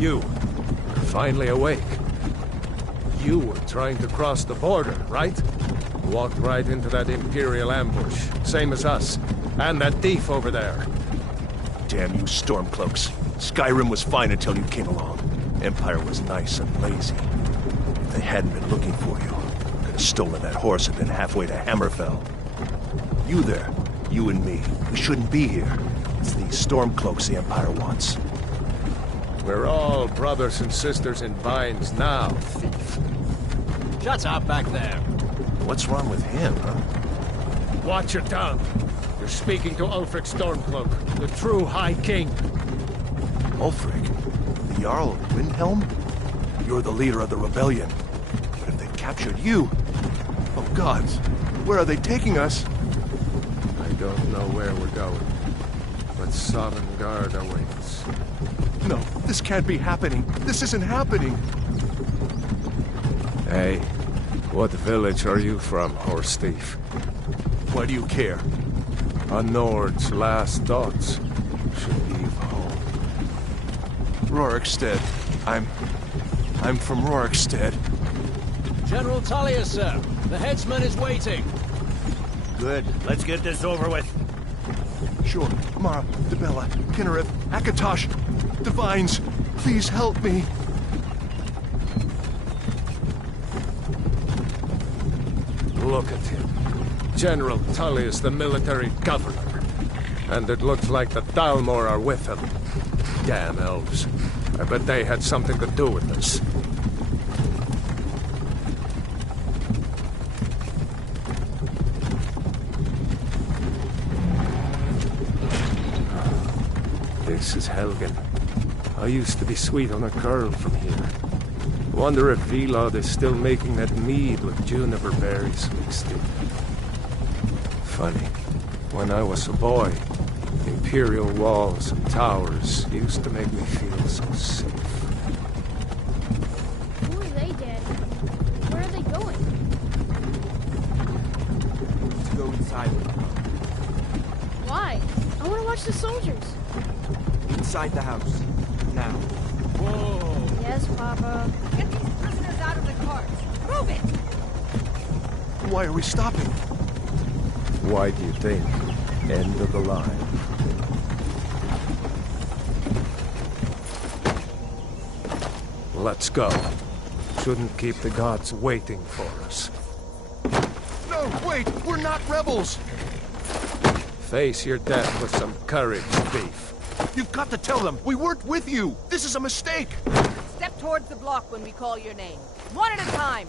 You're finally awake. You were trying to cross the border, right? Walked right into that Imperial ambush, same as us. And that thief over there. Damn you Stormcloaks. Skyrim was fine until you came along. Empire was nice and lazy. If they hadn't been looking for you, could have stolen that horse and been halfway to Hammerfell. You there, you and me, we shouldn't be here. It's these Stormcloaks the Empire wants. We're all brothers and sisters in binds now, thief. Shut up back there. What's wrong with him, huh? Watch your tongue. You're speaking to Ulfric Stormcloak, the true High King. Ulfric? The Jarl of Windhelm? You're the leader of the rebellion. But if they've captured you... Oh gods, where are they taking us? I don't know where we're going, but Sovngarde awaits. No, this can't be happening. This isn't happening. Hey, what village are you from, horse thief? Why do you care? A Nord's last thoughts should be of home. Rorikstead. I'm from Rorikstead. General Tullius, sir. The headsman is waiting. Good. Let's get this over with. Sure. Mara, Dibella, Kinnereth, Akatosh, Divines, please help me. Look at him. General Tullius, the military governor. And it looks like the Thalmor are with him. Damn elves. I bet they had something to do with this. This is Helgen. I used to be sweet on a girl from here. Wonder if Vilod is still making that mead with juniper berries mixed in. Funny, when I was a boy, Imperial walls and towers used to make me feel so safe. Who are they, Daddy? Where are they going? Let's go inside. Why? I want to watch the soldiers. Inside the house. Now. Whoa! Yes, Papa. Get these prisoners out of the carts. Move it! Why are we stopping? Why do you think? End of the line. Let's go. Shouldn't keep the gods waiting for us. No, wait! We're not rebels! Face your death with some courage, thief. You've got to tell them! We weren't with you! This is a mistake! Step towards the block when we call your name. One at a time.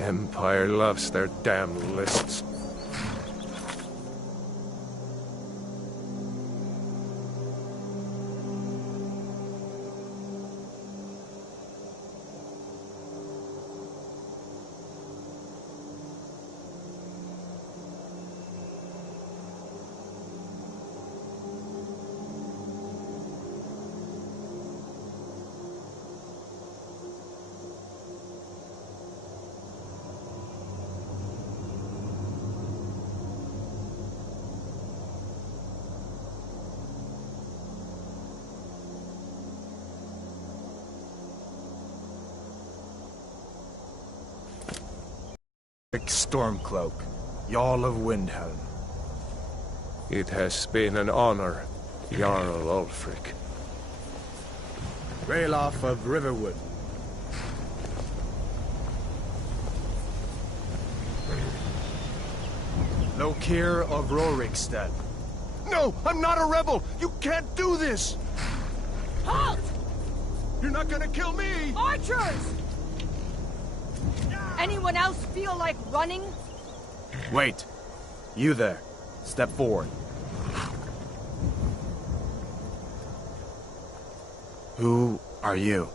Empire loves their damn lists. Stormcloak, Jarl of Windhelm. It has been an honor, Jarl Ulfric. Ralof of Riverwood. Lokir of Rorikstead. No, I'm not a rebel! You can't do this! Halt! You're not gonna kill me! Archers! Anyone else feel like running? Wait. You there. Step forward. Who are you?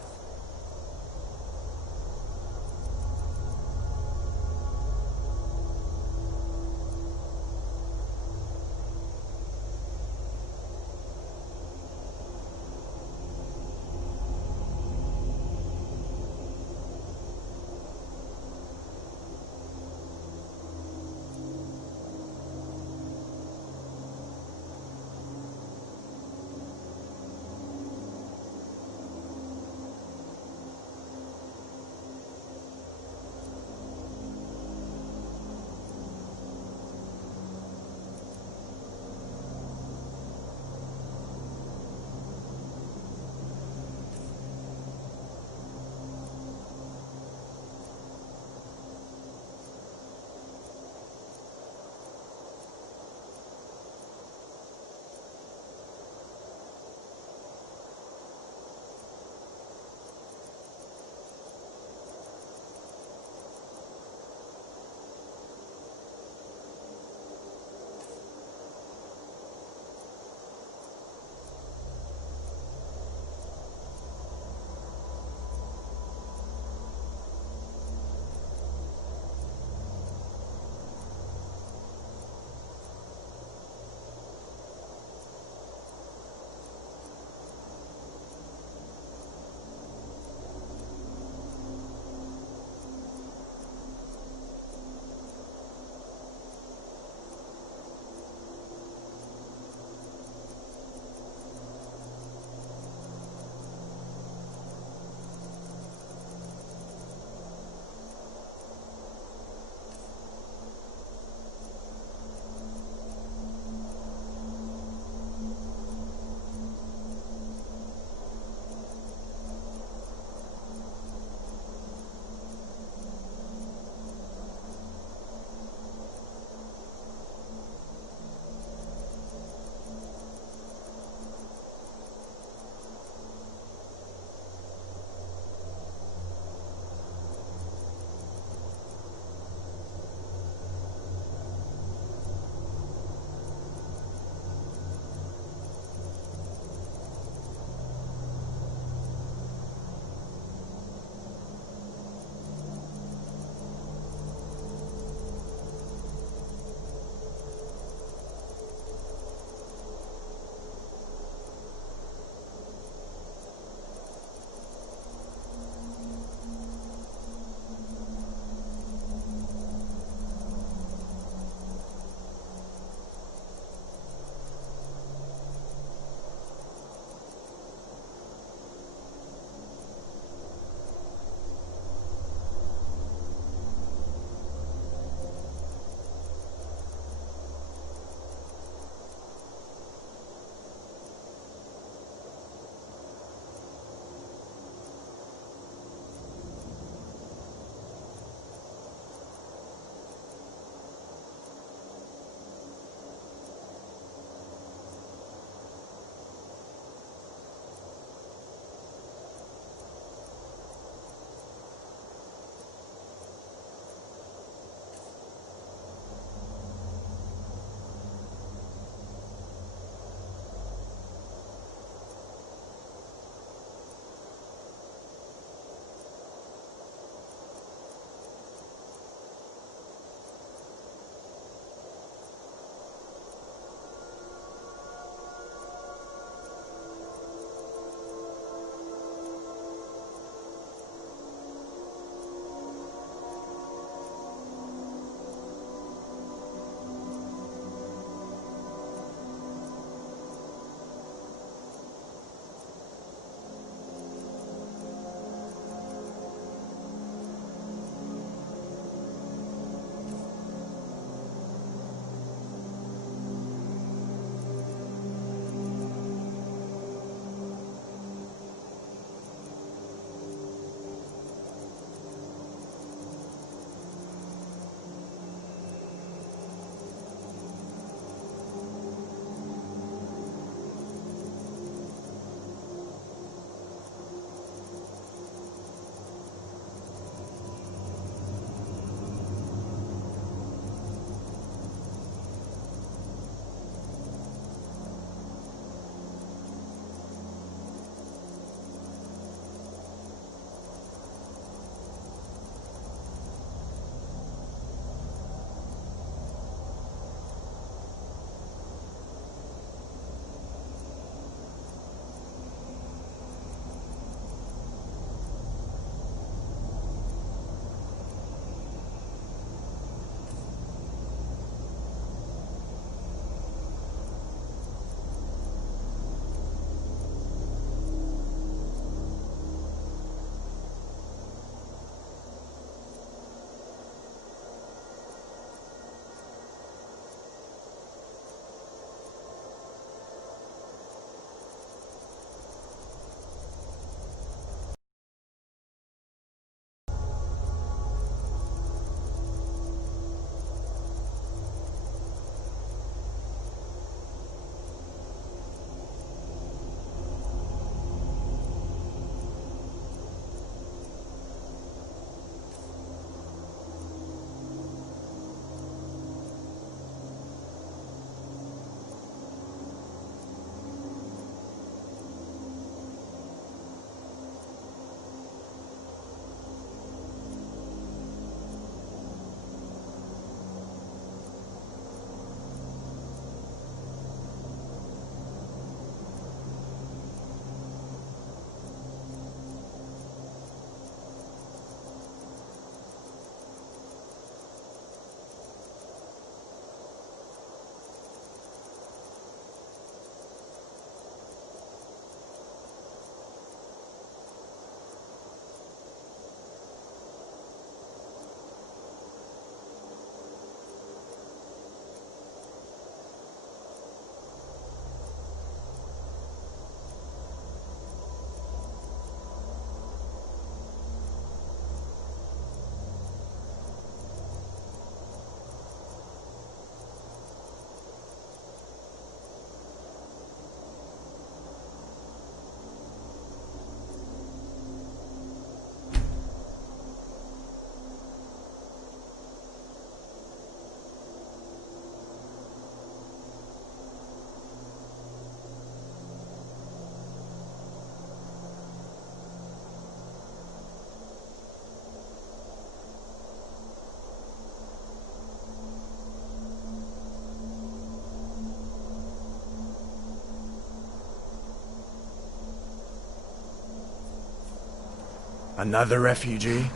Another refugee?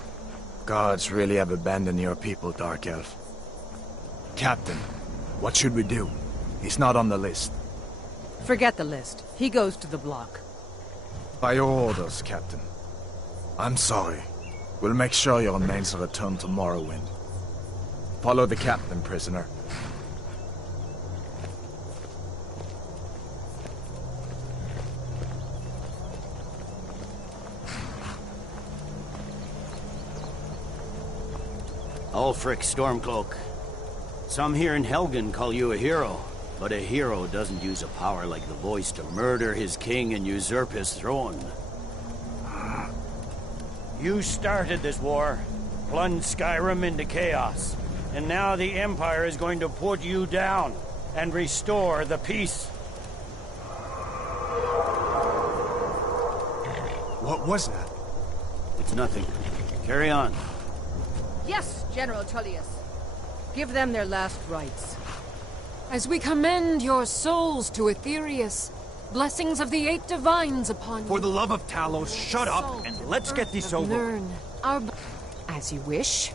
Gods really have abandoned your people, Dark Elf. Captain, what should we do? He's not on the list. Forget the list. He goes to the block. By your orders, Captain. I'm sorry. We'll make sure your names are returned to Morrowind. Follow the captain, prisoner. Ulfric Stormcloak. Some here in Helgen call you a hero, but a hero doesn't use a power like the voice to murder his king and usurp his throne. You started this war, plunged Skyrim into chaos, and now the Empire is going to put you down and restore the peace. What was that? It's nothing. Carry on. Yes, General Tullius. Give them their last rites. As we commend your souls to Aetherius, blessings of the eight divines upon you. For the love of Talos, shut up and let's get this over. Learn our... As you wish.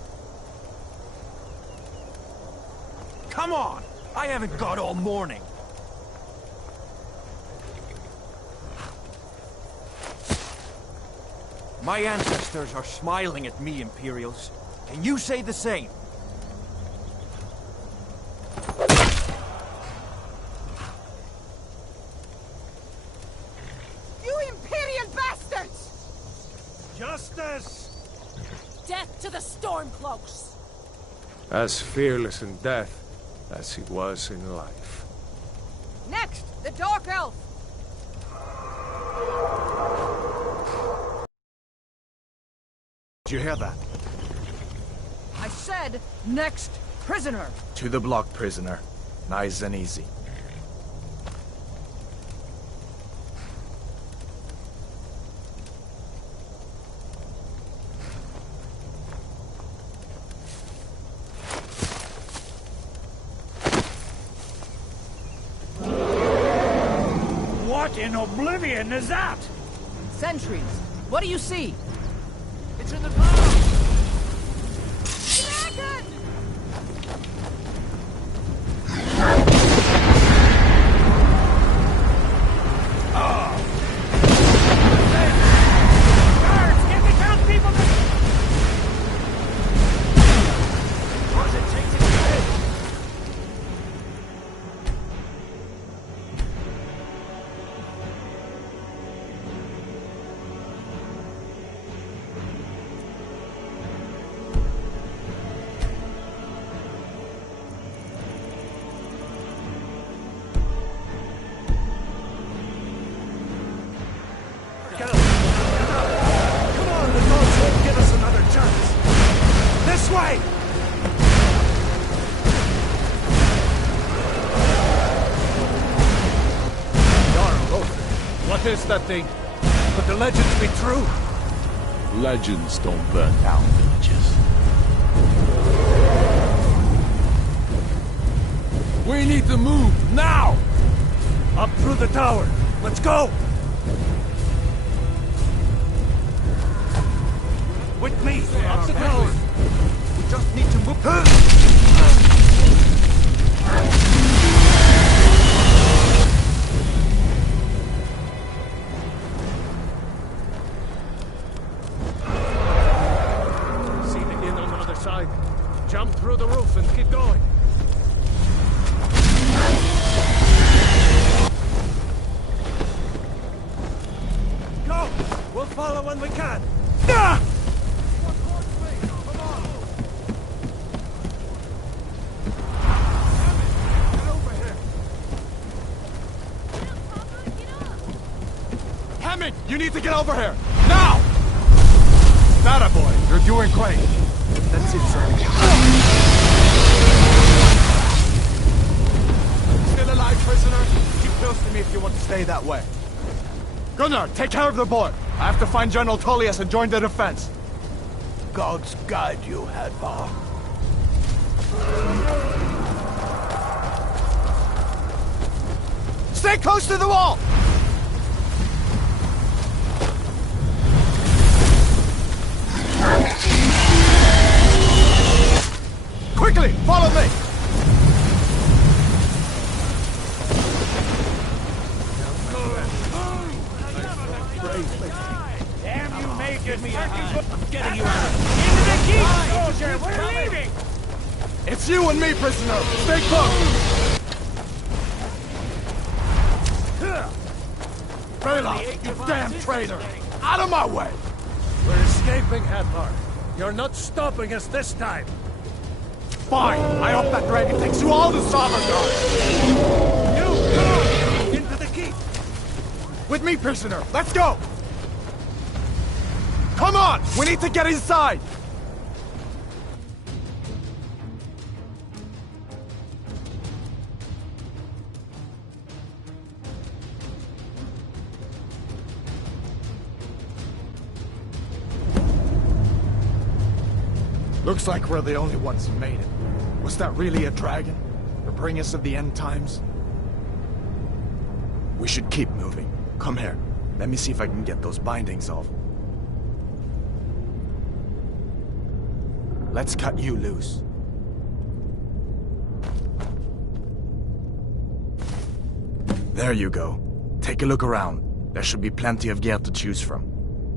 Come on! I haven't got all morning. My ancestors are smiling at me, Imperials. Can you say the same? You Imperial bastards! Justice! Death to the Stormcloaks! As fearless in death as he was in life. Next, the Dark Elf! Did you hear that? I said, next, prisoner! To the block, prisoner. Nice and easy. What in oblivion is that? Sentries, what do you see? It's in the town! Dragon! Guards, get the townspeople to... Was it chasing the head? Come on, the dogs won't give us another chance. This way! What is that thing? Could the legends be true? Legends don't burn down villages. We need to move, now! Up through the tower. Let's go! With me! Up the tower! We just need to move... See the inn on the other side. Jump through the roof and keep going. Go! We'll follow when we can. Ah! Hammond, you need to get over here! Now! That boy, you're doing great. That's it, sir. Still alive, prisoner? Keep close to me if you want to stay that way. Gunnar, take care of the boy. I have to find General Tullius and join the defense. Gods guide you, Hadvar. Stay close to the wall! Quickly, follow me! Damn you, Major! I'm getting you out! Into the keep, soldier! We're leaving! It's you and me, prisoner! Stay close! Bela, you damn traitor! Out of my way! We're escaping, Hadlar. You're not stopping us this time. Fine! I hope that dragon takes you all to Sovngarde! You go! Into the keep! With me, prisoner! Let's go! Come on! We need to get inside! Looks like we're the only ones who made it. Was that really a dragon? The bringers of the end times? We should keep moving. Come here. Let me see if I can get those bindings off. Let's cut you loose. There you go. Take a look around. There should be plenty of gear to choose from.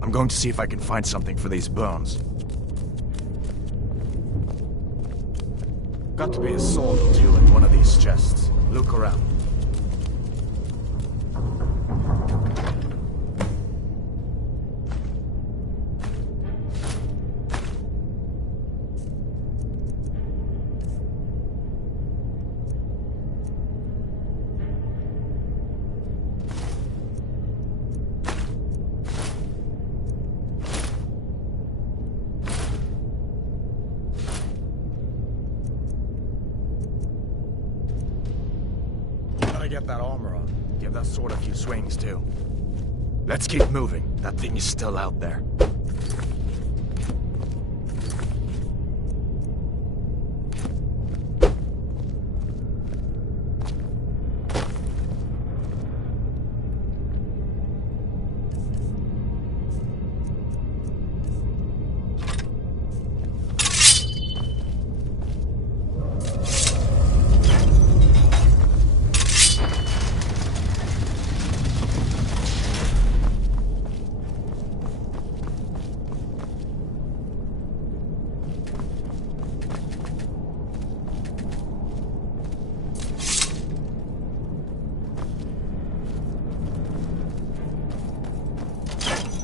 I'm going to see if I can find something for these burns. Got to be a sword or two in one of these chests. Look around. Get that armor on. Give that sword a few swings, too. Let's keep moving. That thing is still out there.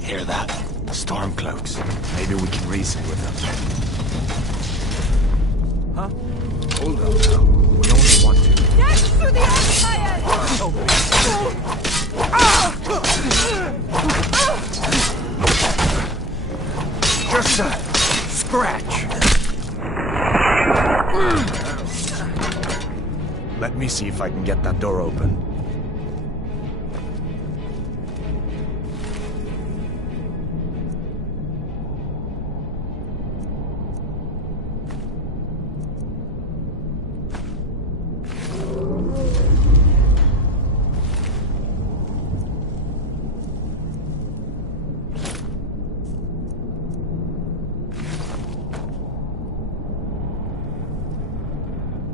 Hear that? Stormcloaks. Maybe we can reason with them. Huh? Hold on now. We only want to... Dash through the Empire! Just a scratch. Let me see if I can get that door open.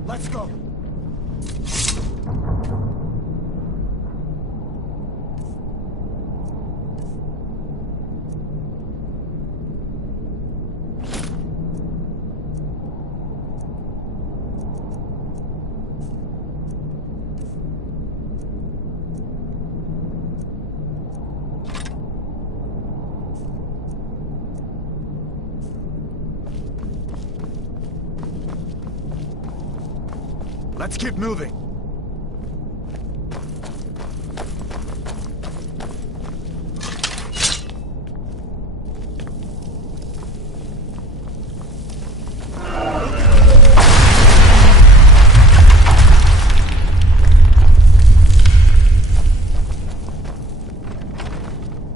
Let's go. Let's keep moving.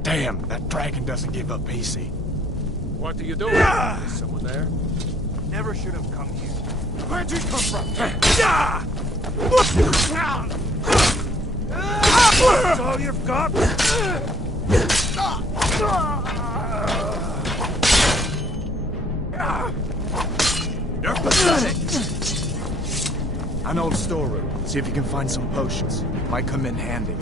Damn, that dragon doesn't give up easy. What are you doing? Is someone there? Never should have come here. Where'd you come from? That's all you've got? You're pathetic. An old storeroom. See if you can find some potions. Might come in handy.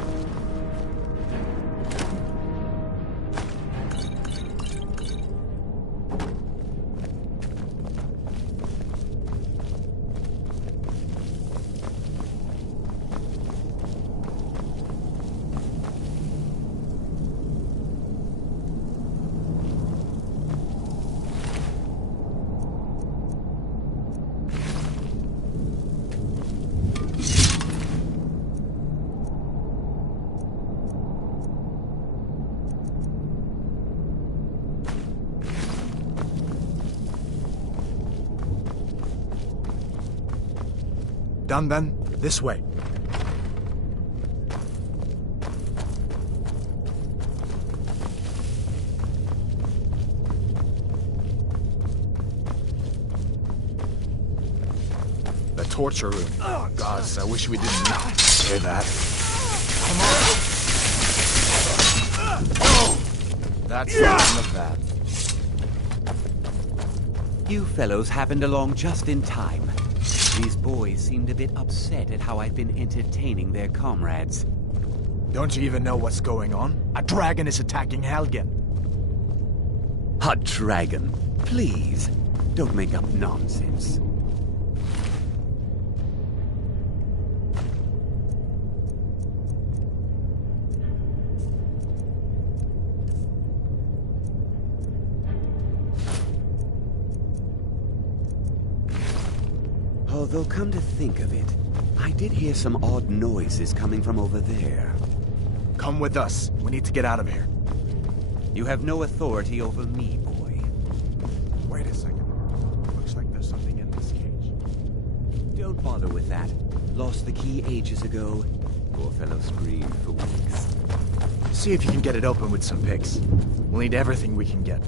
Done then? This way. The torture room. Gods, I wish we didn't hear that. Come on! That's the end of that. You fellows happened along just in time. These boys seemed a bit upset at how I've been entertaining their comrades. Don't you even know what's going on? A dragon is attacking Helgen. A dragon? Please, don't make up nonsense. Although, come to think of it, I did hear some odd noises coming from over there. Come with us. We need to get out of here. You have no authority over me, boy. Wait a second. Looks like there's something in this cage. Don't bother with that. Lost the key ages ago. Poor fellow screamed for weeks. See if you can get it open with some picks. We'll need everything we can get.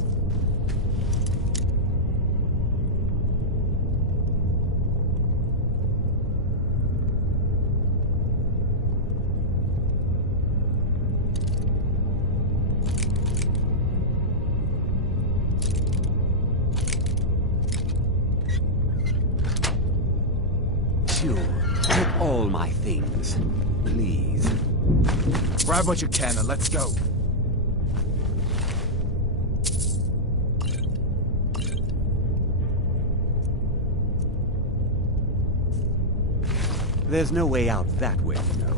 Take all my things, please. Grab what you can and let's go. There's no way out that way, you know.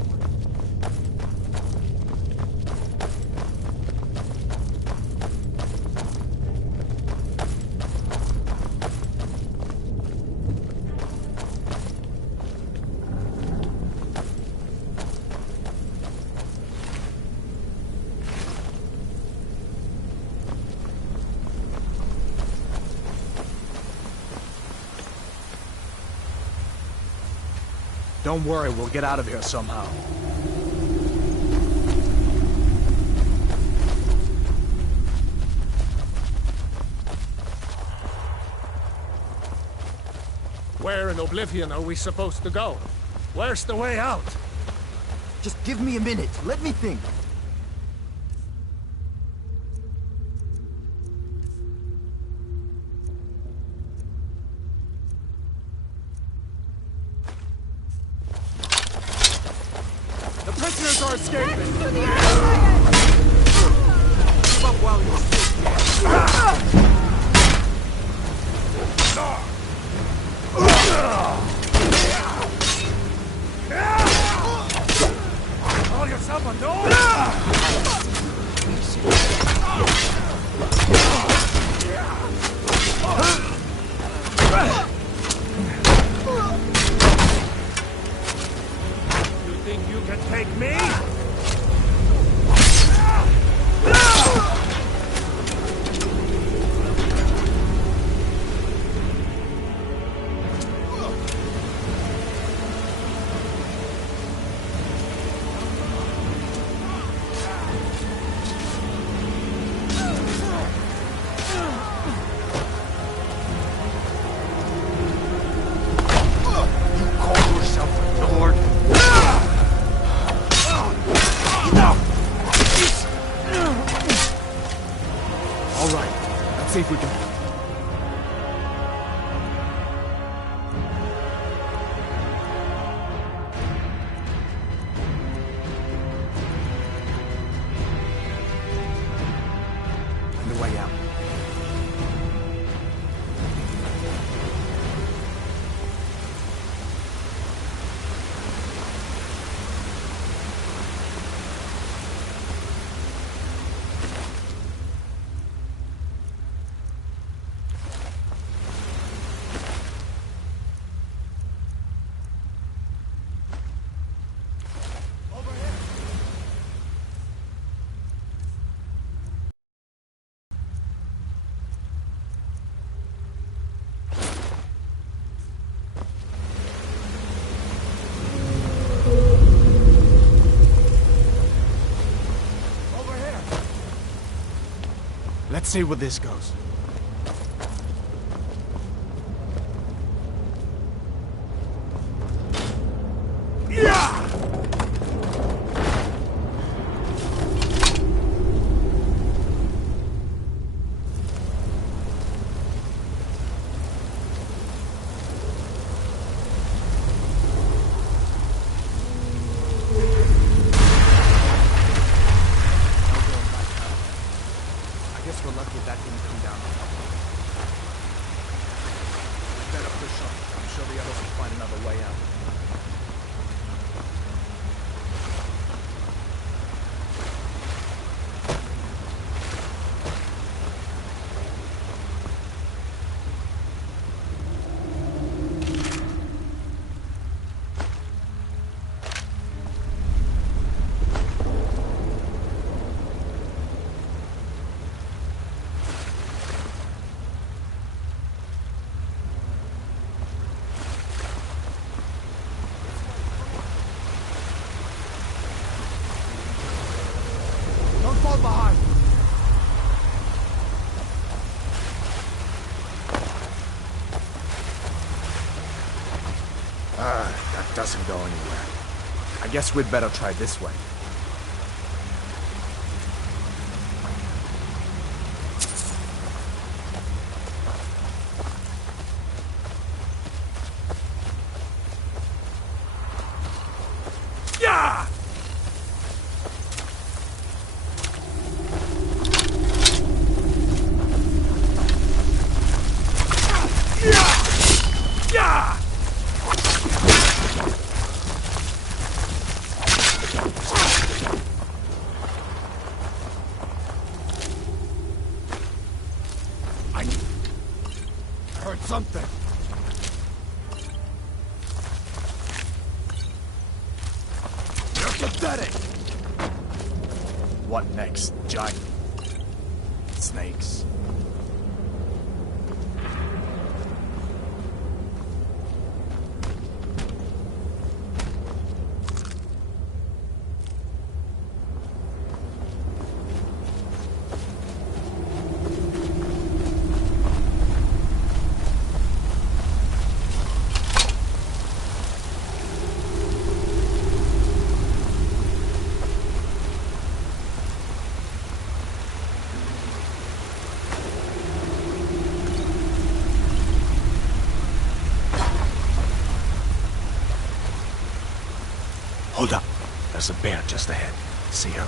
Don't worry, we'll get out of here somehow. Where in Oblivion are we supposed to go? Where's the way out? Just give me a minute. Let me think. The prisoners are escaping! Give up while you're Call yourself a dog? You think you can take me? See if we can... Let's see where this goes. We're lucky that didn't come down. Better push on. I'm sure the others will find another way out. Fall behind. That doesn't go anywhere. I guess we'd better try this way. Yeah! I heard something. You're pathetic. What next? Giant snakes. Hold up. There's a bear just ahead. See her?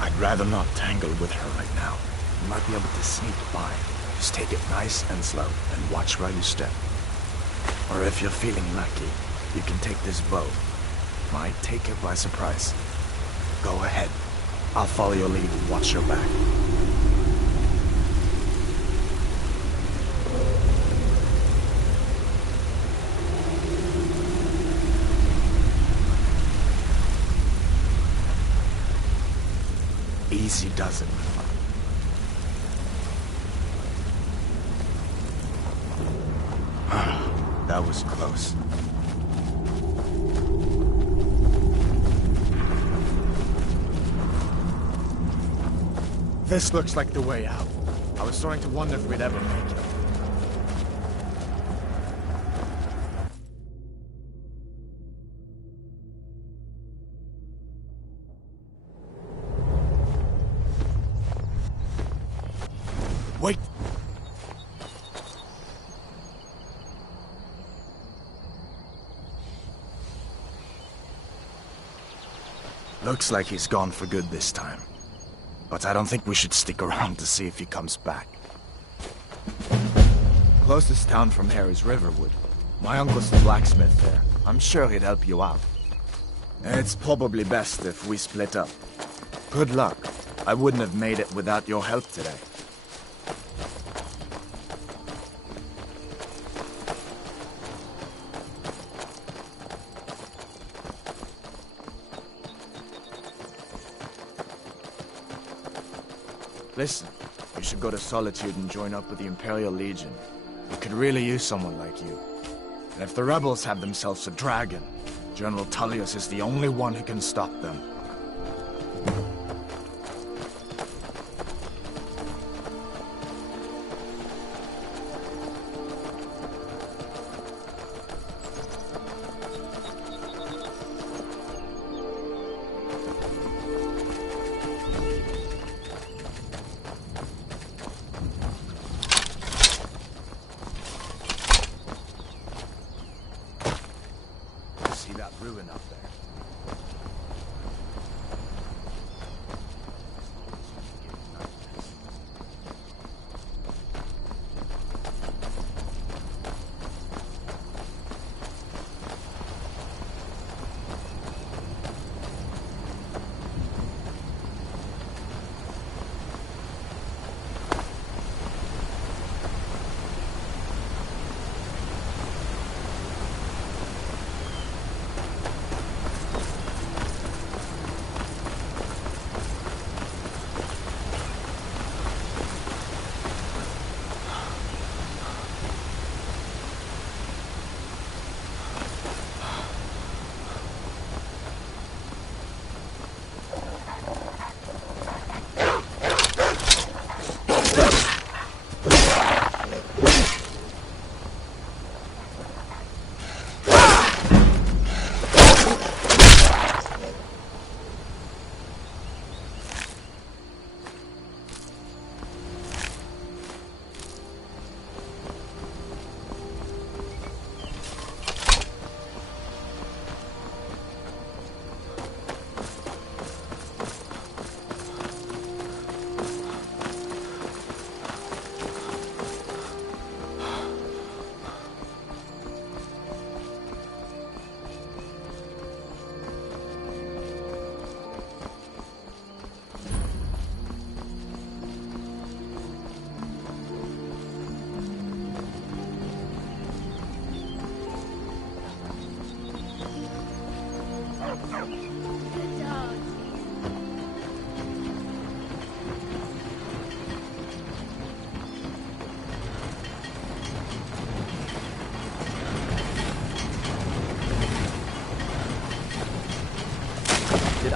I'd rather not tangle with her right now. You might be able to sneak by. Just take it nice and slow, and watch where you step. Or if you're feeling lucky, you can take this bow. Might take her by surprise. Go ahead. I'll follow your lead and watch your back. Easy does it. That was close. This looks like the way out. I was starting to wonder if we'd ever make it. Wait! Looks like he's gone for good this time. But I don't think we should stick around to see if he comes back. Closest town from here is Riverwood. My uncle's the blacksmith there. I'm sure he'd help you out. It's probably best if we split up. Good luck. I wouldn't have made it without your help today. Listen, you should go to Solitude and join up with the Imperial Legion. We could really use someone like you. And if the rebels have themselves a dragon, General Tullius is the only one who can stop them.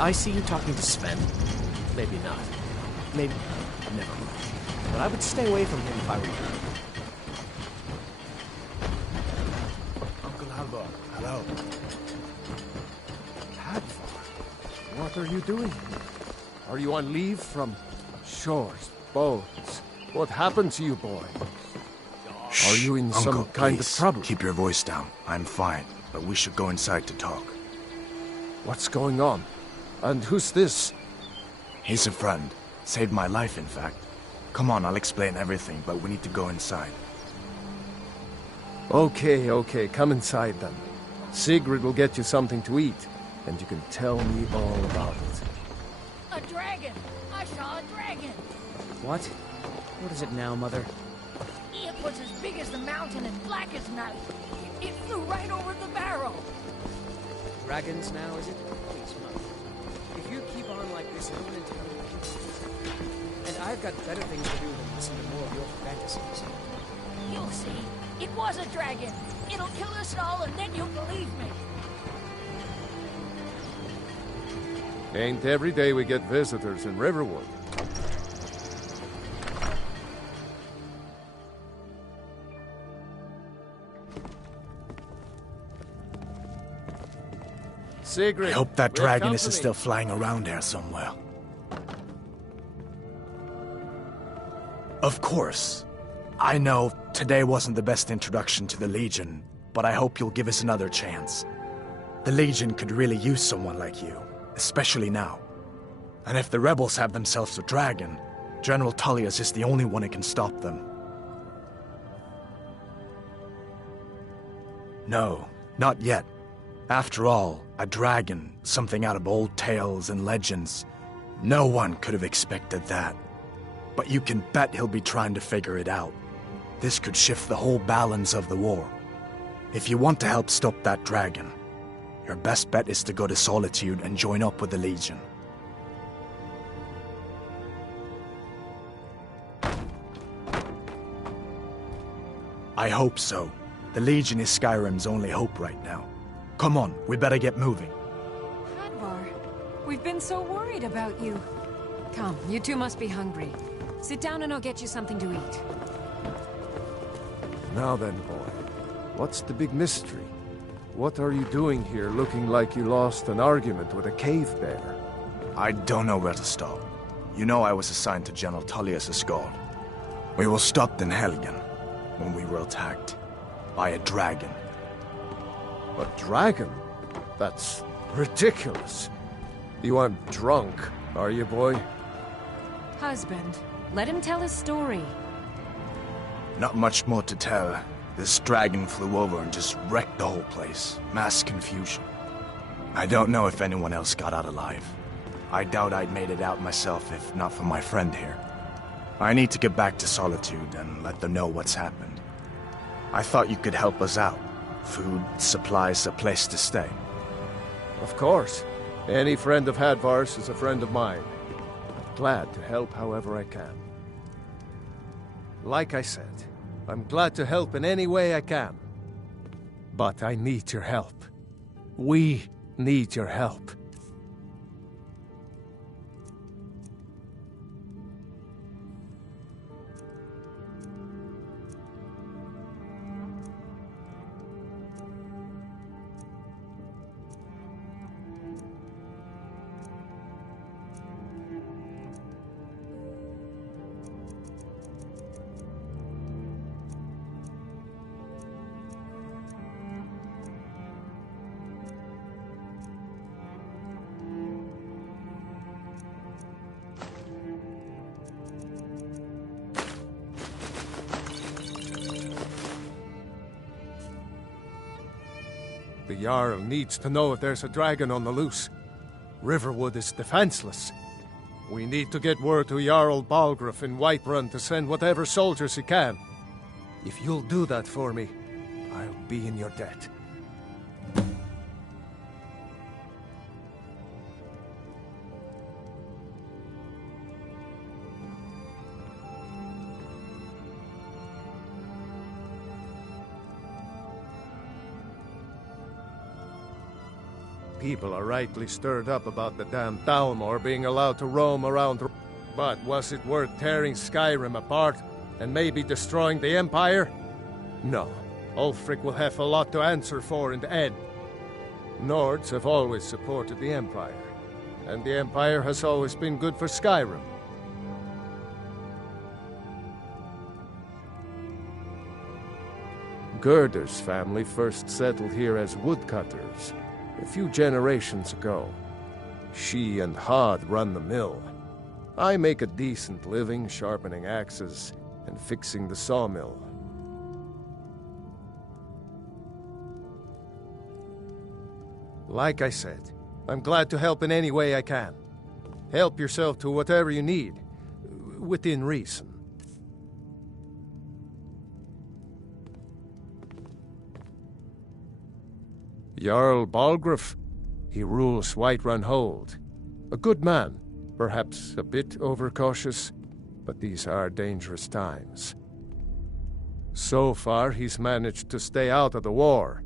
I see you talking to Sven? Maybe not. Maybe... never mind. But I would stay away from him if I were you. Uncle Halvor, hello. Hadvar, what are you doing? Are you on leave from shores, boats? What happened to you, boy? Are you in Uncle, some kind please, of trouble? keep your voice down. I'm fine, but we should go inside to talk. What's going on? And who's this? He's a friend. Saved my life, in fact. Come on, I'll explain everything, but we need to go inside. Okay, come inside then. Sigrid will get you something to eat, and you can tell me all about it. A dragon! I saw a dragon! What? What is it now, Mother? It was as big as the mountain and black as night. It flew right over the barrel. Dragons now, is it? Please, Mother. If you keep on like this, I'm going to tell you. And I've got better things to do than listen to more of your fantasies. You'll see. It was a dragon. It'll kill us all, and then you'll believe me. Ain't every day we get visitors in Riverwood. Sigrid, I hope that we have dragon isn't company. still flying around here somewhere. Of course. I know today wasn't the best introduction to the Legion, but I hope you'll give us another chance. The Legion could really use someone like you, especially now. And if the rebels have themselves a dragon, General Tullius is the only one who can stop them. No, not yet. After all, a dragon, something out of old tales and legends. No one could have expected that. But you can bet he'll be trying to figure it out. This could shift the whole balance of the war. If you want to help stop that dragon, your best bet is to go to Solitude and join up with the Legion. I hope so. The Legion is Skyrim's only hope right now. Come on, we better get moving. Hadvar, we've been so worried about you. Come, you two must be hungry. Sit down and I'll get you something to eat. Now then, boy, what's the big mystery? What are you doing here looking like you lost an argument with a cave bear? I don't know where to stop. You know I was assigned to General Tullius' guard. We were stopped in Helgen when we were attacked by a dragon. A dragon? That's ridiculous. You aren't drunk, are you, boy? Husband, let him tell his story. Not much more to tell. This dragon flew over and just wrecked the whole place. Mass confusion. I don't know if anyone else got out alive. I doubt I'd made it out myself if not for my friend here. I need to get back to Solitude and let them know what's happened. I thought you could help us out. Food, supplies, a place to stay. Of course. Any friend of Hadvar's is a friend of mine. Glad to help however I can. Like I said, I'm glad to help in any way I can. But I need your help. We need your help. The Jarl needs to know if there's a dragon on the loose. Riverwood is defenseless. We need to get word to Jarl Balgruuf in Whiterun to send whatever soldiers he can. If you'll do that for me, I'll be in your debt. People are rightly stirred up about the damn Thalmor being allowed to roam around. But was it worth tearing Skyrim apart and maybe destroying the Empire? No. Ulfric will have a lot to answer for in the end. Nords have always supported the Empire, and the Empire has always been good for Skyrim. Gerder's family first settled here as woodcutters a few generations ago. She and Hod run the mill. I make a decent living sharpening axes and fixing the sawmill. Like I said, I'm glad to help in any way I can. Help yourself to whatever you need, within reason. Jarl Balgruuf, he rules Whiterun Hold. A good man, perhaps a bit overcautious, but these are dangerous times. So far, he's managed to stay out of the war.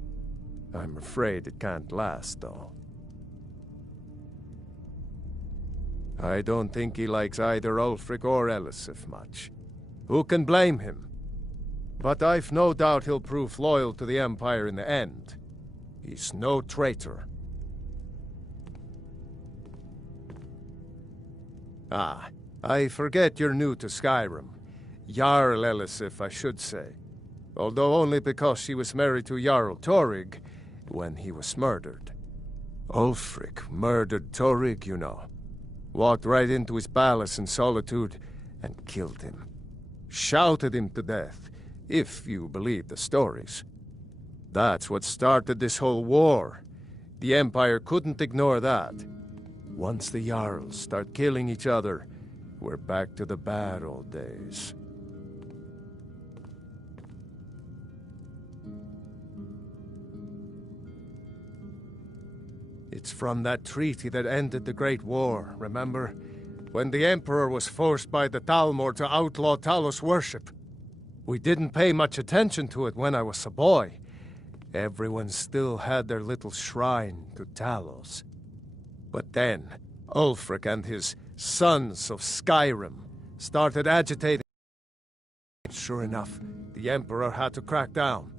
I'm afraid it can't last, though. I don't think he likes either Ulfric or Elisif much. Who can blame him? But I've no doubt he'll prove loyal to the Empire in the end. He's no traitor. Ah, I forget you're new to Skyrim. Jarl Elisif, I should say. Although only because she was married to Jarl Torygg when he was murdered. Ulfric murdered Torygg, you know. Walked right into his palace in Solitude and killed him. Shouted him to death, if you believe the stories. That's what started this whole war. The Empire couldn't ignore that. Once the Jarls start killing each other, we're back to the bad old days. It's from that treaty that ended the Great War, remember? When the Emperor was forced by the Thalmor to outlaw Talos worship. We didn't pay much attention to it when I was a boy. Everyone still had their little shrine to Talos. But then, Ulfric and his Sons of Skyrim started agitating. Sure enough, the Emperor had to crack down.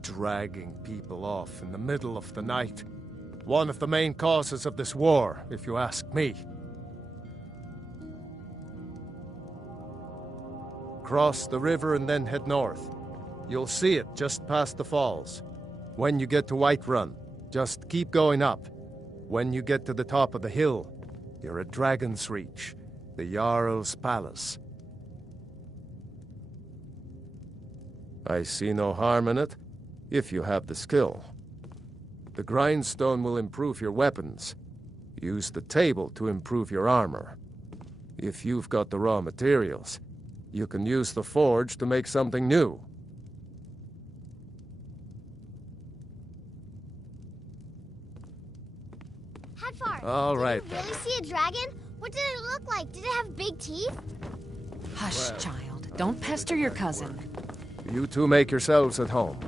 Dragging people off in the middle of the night. One of the main causes of this war, if you ask me. Cross the river and then head north. You'll see it just past the falls. When you get to Whiterun, just keep going up. When you get to the top of the hill, you're at Dragon's Reach, the Jarl's palace. I see no harm in it, if you have the skill. The grindstone will improve your weapons. Use the table to improve your armor. If you've got the raw materials, you can use the forge to make something new. Hadvar, All right, did you really see a dragon? What did it look like? Did it have big teeth? Hush, child. Don't pester your cousin. You two make yourselves at home.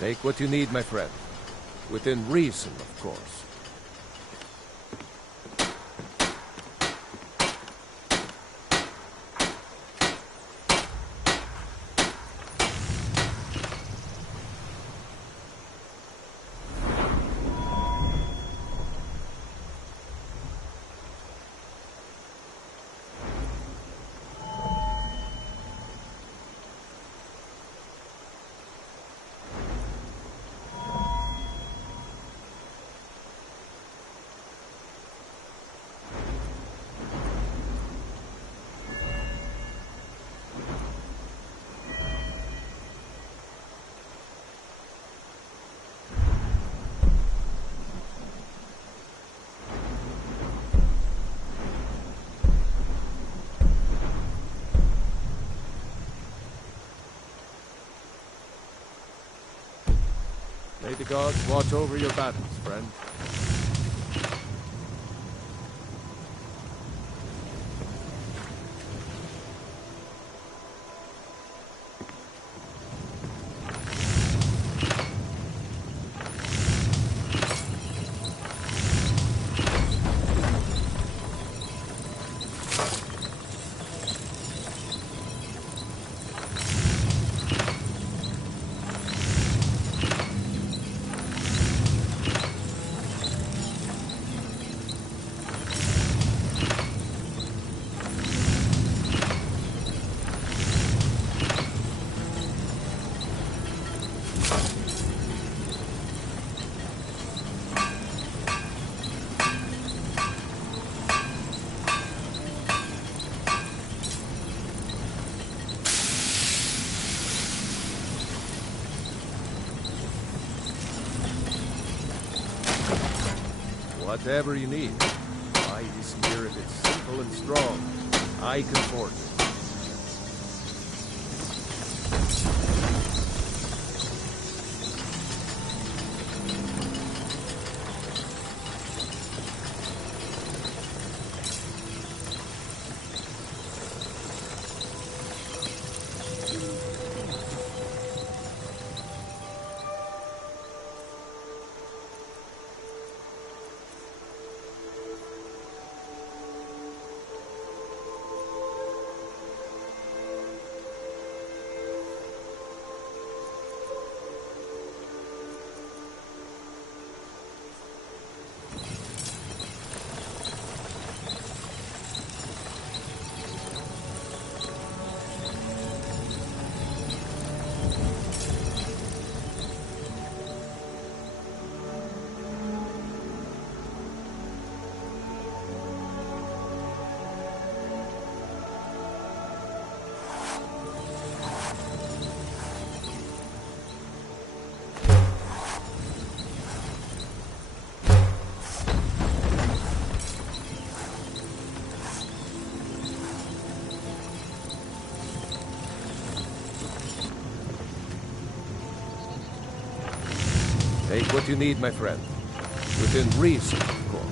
Take what you need, my friend. Within reason, of course. the gods watch over your battles, friend. Whatever you need. Mighty spirit is simple and strong. I can forge it. Take what you need, my friend. Within reason, of course.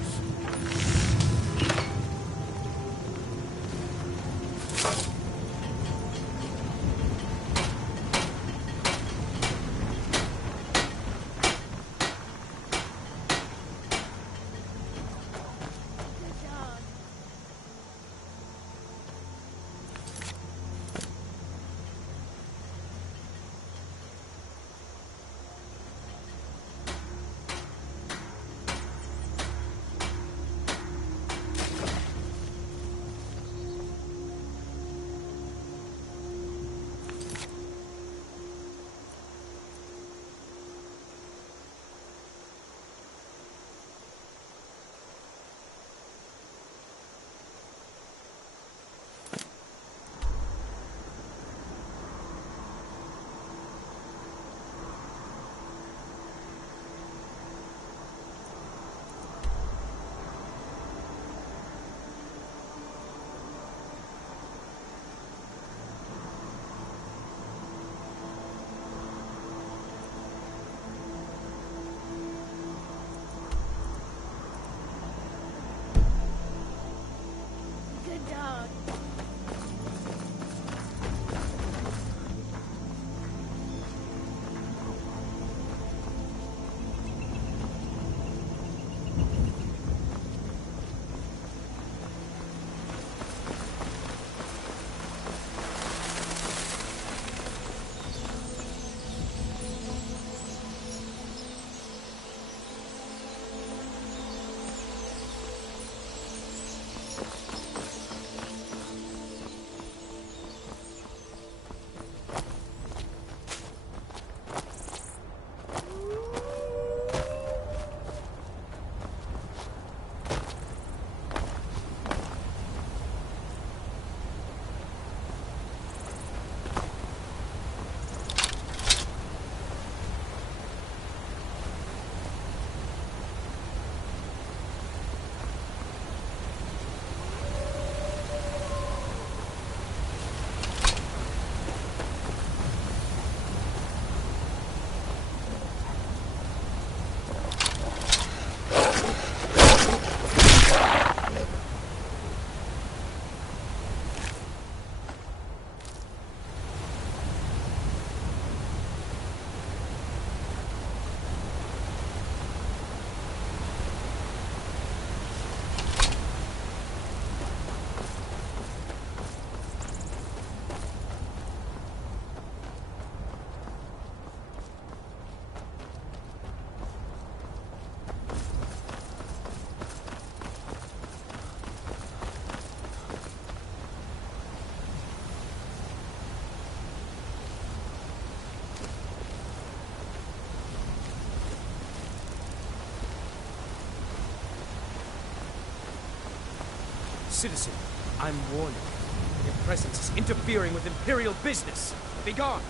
citizen. I'm warning you. Your presence is interfering with Imperial business. Be gone!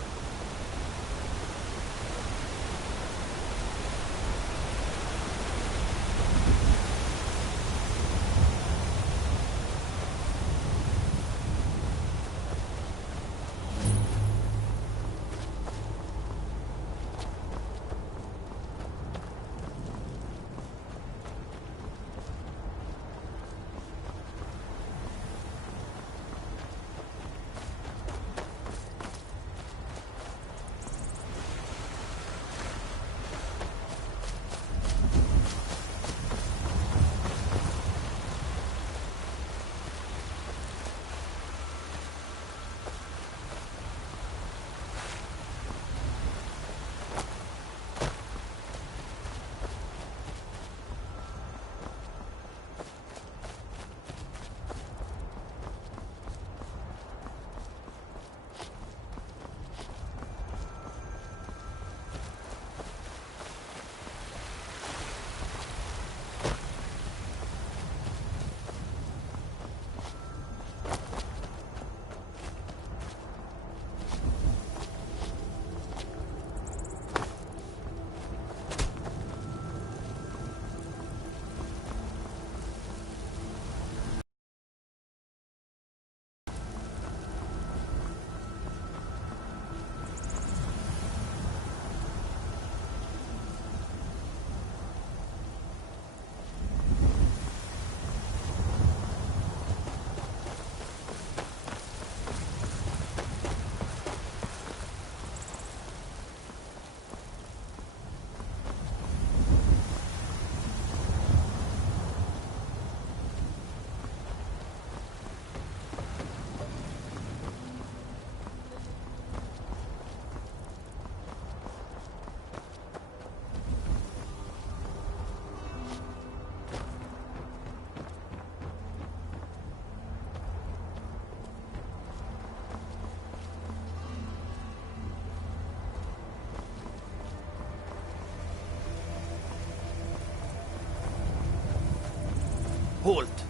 Halt!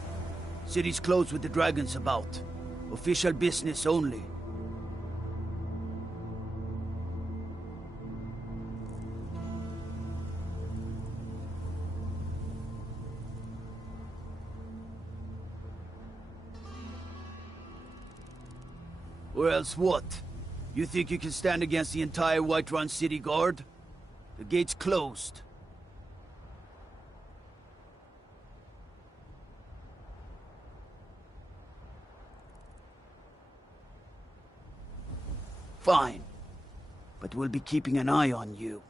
City's closed with the dragons about. Official business only. Or else what? You think you can stand against the entire Whiterun City Guard? The gate's closed. Fine. But we'll be keeping an eye on you.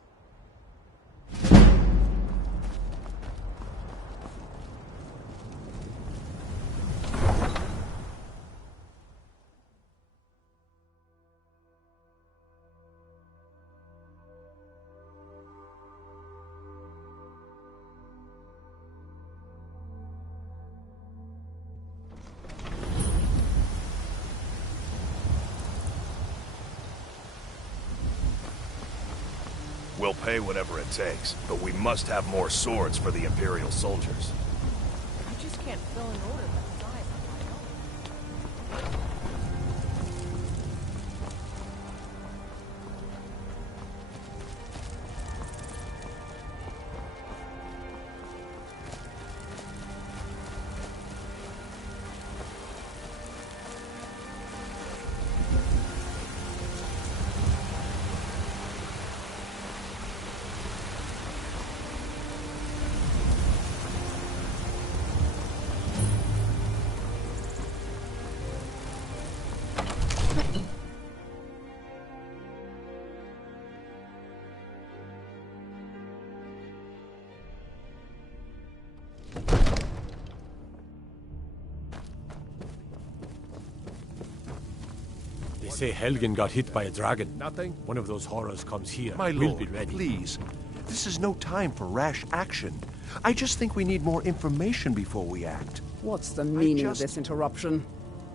We'll pay whatever it takes, but we must have more swords for the Imperial soldiers. You just can't fill an order that size on my own. They say Helgen got hit by a dragon. Nothing? One of those horrors comes here. My We'll lord, be ready. please. This is no time for rash action. I just think we need more information before we act. What's the meaning of this interruption?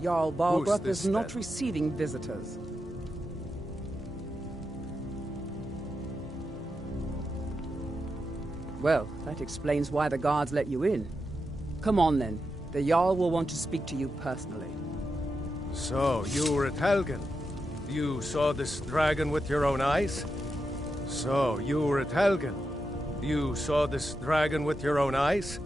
Jarl Balgruth is not receiving visitors. Well, that explains why the guards let you in. Come on then. The Jarl will want to speak to you personally. So, you were at Helgen. You saw this dragon with your own eyes? So, you were at Helgen. You saw this dragon with your own eyes?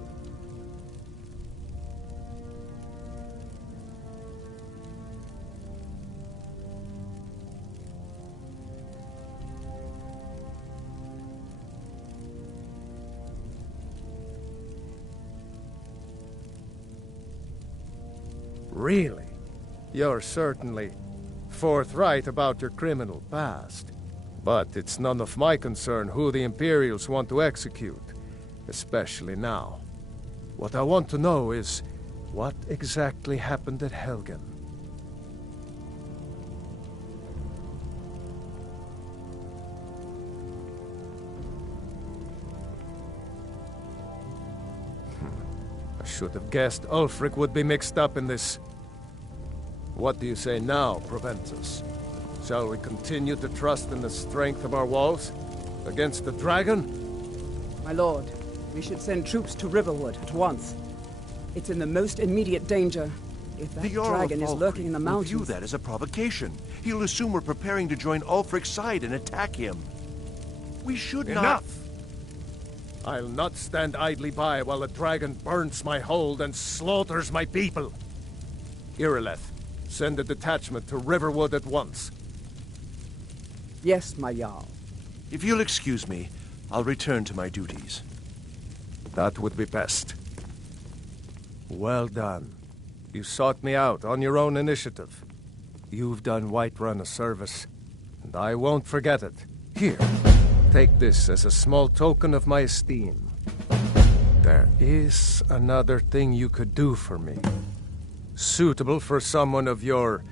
Really? You're certainly forthright about your criminal past. But it's none of my concern who the Imperials want to execute, especially now. What I want to know is, what exactly happened at Helgen? I should have guessed Ulfric would be mixed up in this. What do you say now, Proventus? Shall we continue to trust in the strength of our walls? Against the dragon? My lord, we should send troops to Riverwood at once. It's in the most immediate danger. If that dragon is lurking in the mountains... will view that as a provocation. He'll assume we're preparing to join Ulfric's side and attack him. We should not... Enough! I'll not stand idly by while the dragon burns my hold and slaughters my people. Irileth, send a detachment to Riverwood at once. Yes, my Jarl. If you'll excuse me, I'll return to my duties. That would be best. Well done. You sought me out on your own initiative. You've done Whiterun a service, and I won't forget it. Here, take this as a small token of my esteem. There is another thing you could do for me. Suitable for someone of your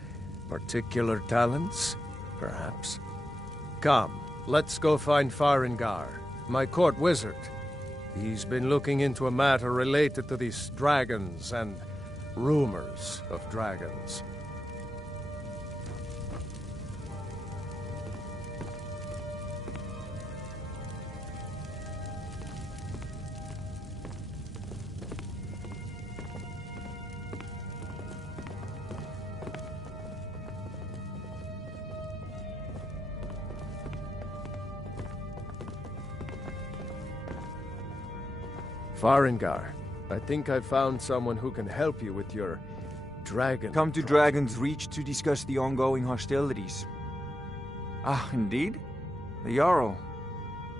particular talents, perhaps. Come, let's go find Farengar, my court wizard. He's been looking into a matter related to these dragons and rumors of dragons. Farengar, I think I found someone who can help you with your dragon... Come to Dragon's Reach to discuss the ongoing hostilities. Ah, indeed? The Jarl.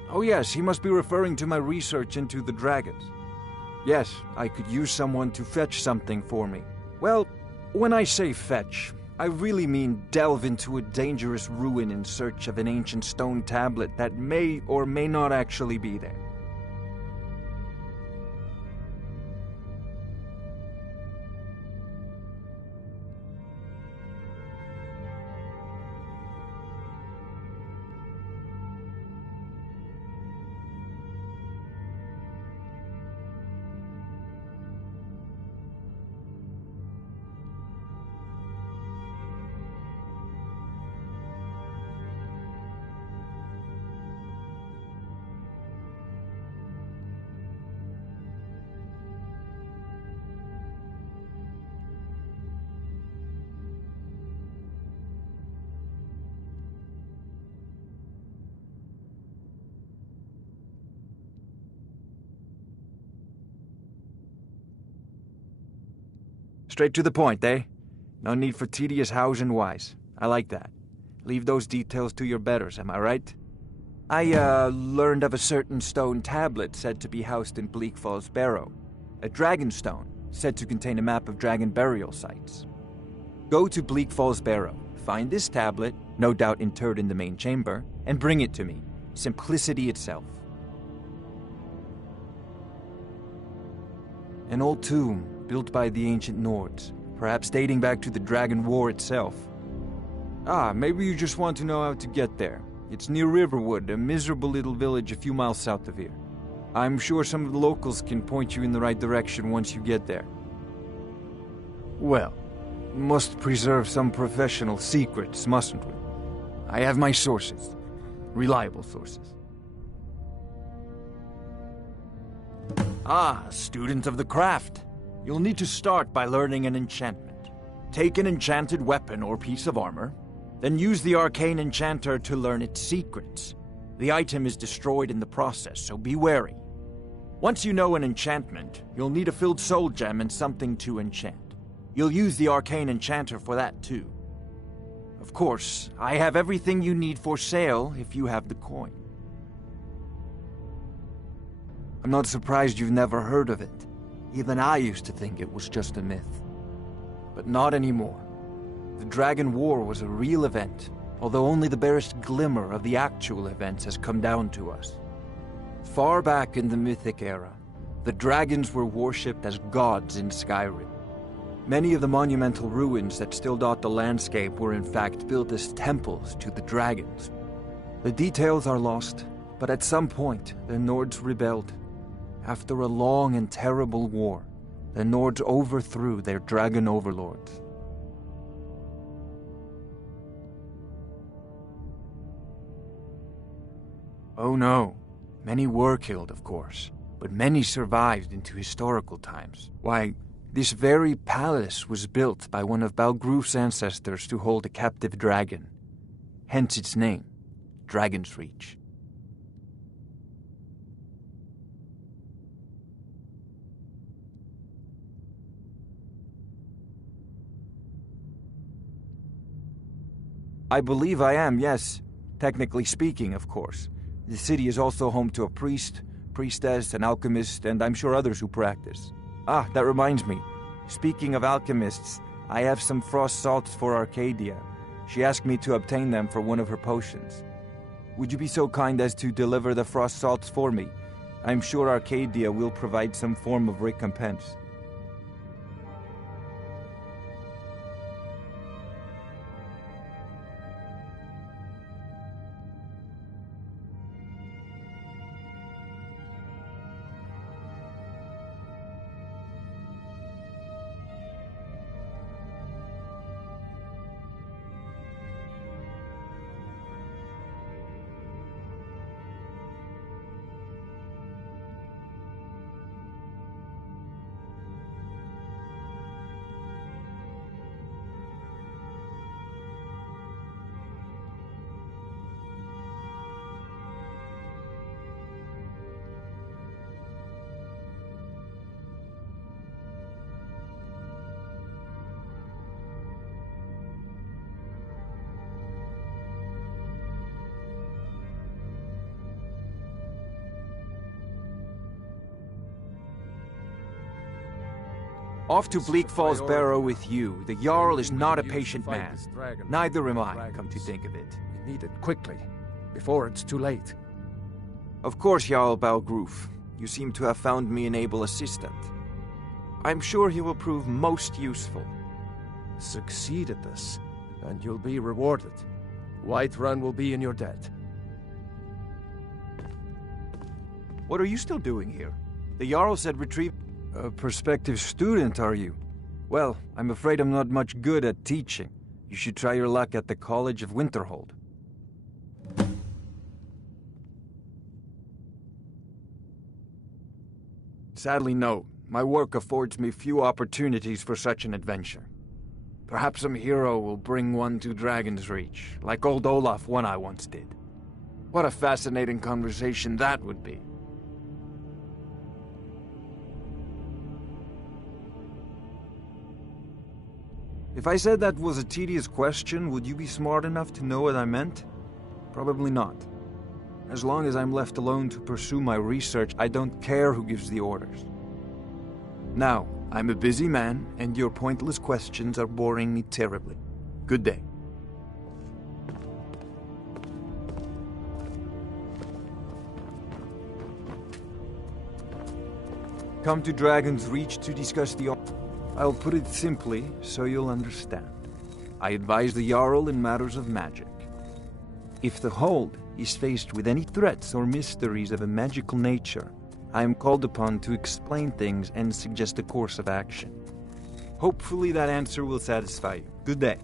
Oh yes, he must be referring to my research into the dragons. Yes, I could use someone to fetch something for me. Well, when I say fetch, I really mean delve into a dangerous ruin in search of an ancient stone tablet that may or may not actually be there. Straight to the point, eh? No need for tedious hows and whys. I like that. Leave those details to your betters, am I right? I, learned of a certain stone tablet said to be housed in Bleak Falls Barrow. A dragon stone, said to contain a map of dragon burial sites. Go to Bleak Falls Barrow, find this tablet, no doubt interred in the main chamber, and bring it to me. Simplicity itself. An old tomb, built by the ancient Nords, perhaps dating back to the Dragon War itself. Ah, maybe you just want to know how to get there. It's near Riverwood, a miserable little village a few miles south of here. I'm sure some of the locals can point you in the right direction once you get there. Well, must preserve some professional secrets, mustn't we? I have my sources. Reliable sources. Ah, student of the craft. You'll need to start by learning an enchantment. Take an enchanted weapon or piece of armor, then use the arcane enchanter to learn its secrets. The item is destroyed in the process, so be wary. Once you know an enchantment, you'll need a filled soul gem and something to enchant. You'll use the arcane enchanter for that too. Of course, I have everything you need for sale if you have the coin. I'm not surprised you've never heard of it. Even I used to think it was just a myth. But not anymore. The Dragon War was a real event, although only the barest glimmer of the actual events has come down to us. Far back in the Mythic era, the dragons were worshipped as gods in Skyrim. Many of the monumental ruins that still dot the landscape were in fact built as temples to the dragons. The details are lost, but at some point, the Nords rebelled. After a long and terrible war, the Nords overthrew their dragon overlords. Oh no. Many were killed, of course, but many survived into historical times. Why, this very palace was built by one of Balgruf's ancestors to hold a captive dragon. Hence its name, Dragon's Reach. I believe I am, yes. Technically speaking, of course. The city is also home to a priest, priestess, an alchemist, and I'm sure others who practice. Ah, that reminds me. Speaking of alchemists, I have some frost salts for Arcadia. She asked me to obtain them for one of her potions. Would you be so kind as to deliver the frost salts for me? I'm sure Arcadia will provide some form of recompense. Off to Bleak Falls Barrow with you. The Jarl is not a patient man. Neither am I, come to think of it. We need it quickly, before it's too late. Of course, Jarl Balgruf. You seem to have found me an able assistant. I'm sure he will prove most useful. Succeed at this, and you'll be rewarded. Whiterun will be in your debt. What are you still doing here? The Jarl said retrieve... A prospective student, are you? Well, I'm afraid I'm not much good at teaching. You should try your luck at the College of Winterhold. Sadly, no. My work affords me few opportunities for such an adventure. Perhaps some hero will bring one to Dragon's Reach, like old Olaf one I once did. What a fascinating conversation that would be. If I said that was a tedious question, would you be smart enough to know what I meant? Probably not. As long as I'm left alone to pursue my research, I don't care who gives the orders. Now, I'm a busy man, and your pointless questions are boring me terribly. Good day. Come to Dragon's Reach to discuss the... I'll put it simply, so you'll understand. I advise the Jarl in matters of magic. If the Hold is faced with any threats or mysteries of a magical nature, I am called upon to explain things and suggest a course of action. Hopefully that answer will satisfy you. Good day.